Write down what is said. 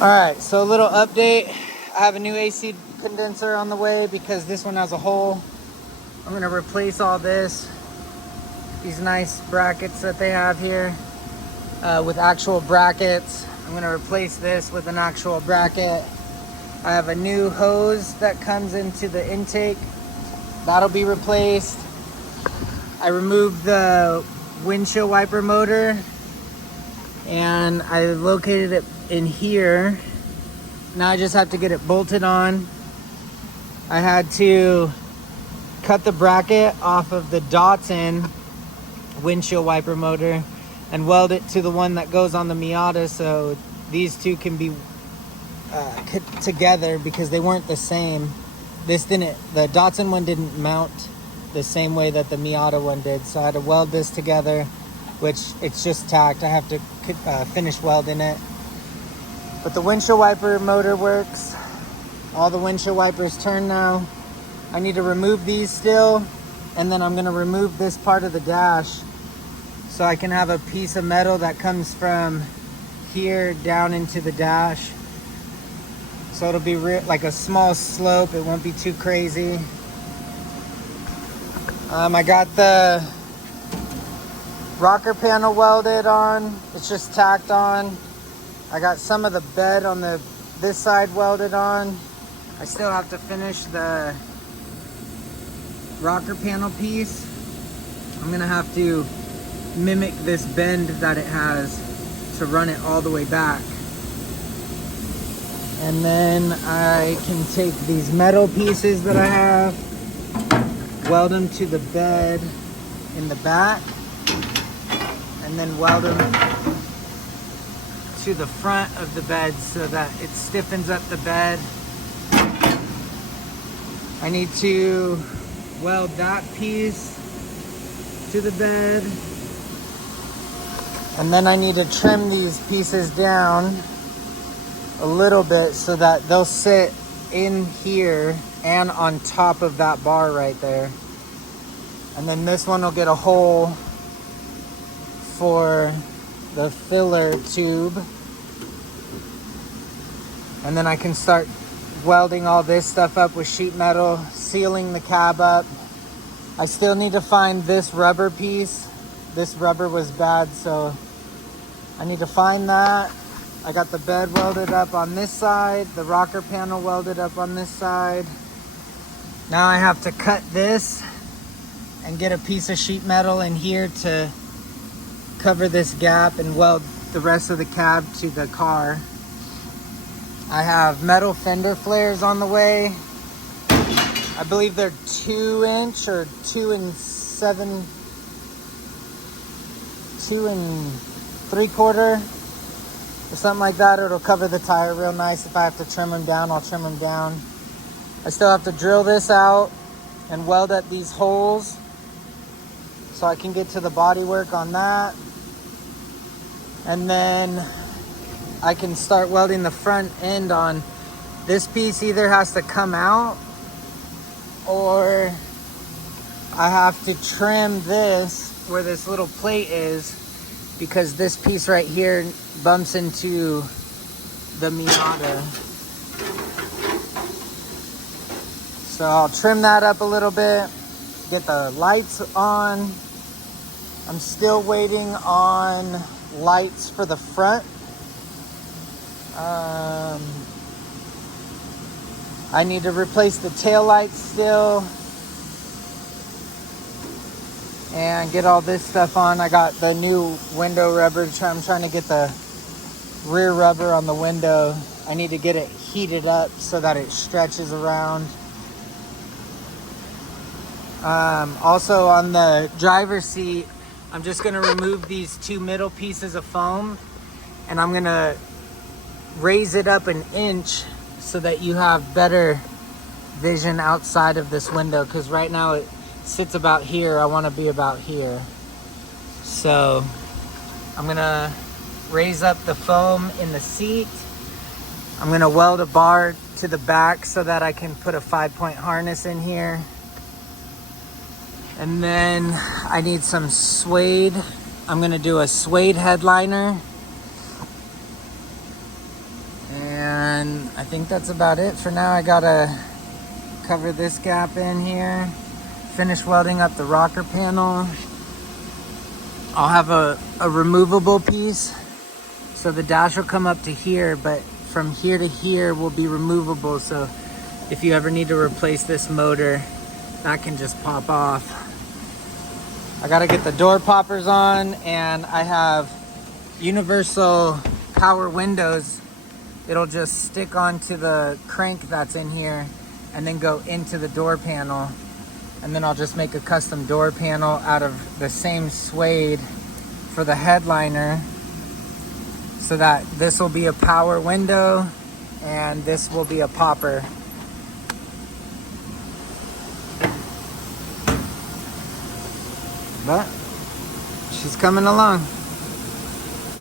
All right, so a little update. I have a new AC condenser on the way because this one has a hole. I'm gonna replace all this, these nice brackets that they have here with actual brackets. I'm gonna replace this with an actual bracket. I have a new hose that comes into the intake. That'll be replaced. I removed the windshield wiper motor and I located it in here. Now I just have to get it bolted on. I had to cut the bracket off of the Datsun windshield wiper motor and weld it to the one that goes on the Miata, so these two can be put together because they weren't the same. The Datsun one didn't mount the same way that the Miata one did, so I had to weld this together, which it's just tacked. I have to finish welding it. But the windshield wiper motor works. All the windshield wipers turn now. I need to remove these still, and then I'm gonna remove this part of the dash so I can have a piece of metal that comes from here down into the dash. So it'll be like a small slope. It won't be too crazy. I got the rocker panel welded on. It's just tacked on. I got some of the bed on this side welded on. I still have to finish the rocker panel piece. I'm gonna have to mimic this bend that it has to run it all the way back. And then I can take these metal pieces that I have, weld them to the bed in the back, and then weld them to the front of the bed so that it stiffens up the bed. I need to weld that piece to the bed, and then I need to trim these pieces down a little bit so that they'll sit in here and on top of that bar right there. And then this one will get a hole for the filler tube, and then I can start welding all this stuff up with sheet metal, sealing the cab up. I still need to find this rubber piece. This rubber was bad, so I need to find that. I got the bed welded up on this side, the rocker panel welded up on this side. Now I have to cut this and get a piece of sheet metal in here to cover this gap and weld the rest of the cab to the car. I have metal fender flares on the way. I believe they're 2" or 2 3/4 or something like that. It'll cover the tire real nice. If I have to trim them down, I'll trim them down. I still have to drill this out and weld up these holes so I can get to the body work on that. And then I can start welding the front end on this piece. Either has to come out or I have to trim this where this little plate is, because this piece right here bumps into the Miata. So I'll trim that up a little bit, get the lights on. I'm still waiting on lights for the front. I need to replace the tail lights still and get all this stuff on. I got the new window rubber. I'm trying to get the rear rubber on the window. I need to get it heated up so that it stretches around. Also on the driver's seat, I'm just gonna remove these two middle pieces of foam and I'm gonna raise it up 1 inch so that you have better vision outside of this window, because right now it sits about here. I want to be about here. So I'm gonna raise up the foam in the seat. I'm gonna weld a bar to the back so that I can put a 5-point harness in here. And then I need some suede. I'm gonna do a suede headliner. I think that's about it for now. I gotta cover this gap in here, finish welding up the rocker panel. I'll have a removable piece, so the dash will come up to here, but from here to here will be removable, so if you ever need to replace this motor, that can just pop off. I gotta get the door poppers on, and I have universal power windows. It'll just stick onto the crank that's in here and then go into the door panel. And then I'll just make a custom door panel out of the same suede for the headliner, so that this will be a power window and this will be a popper. But she's coming along.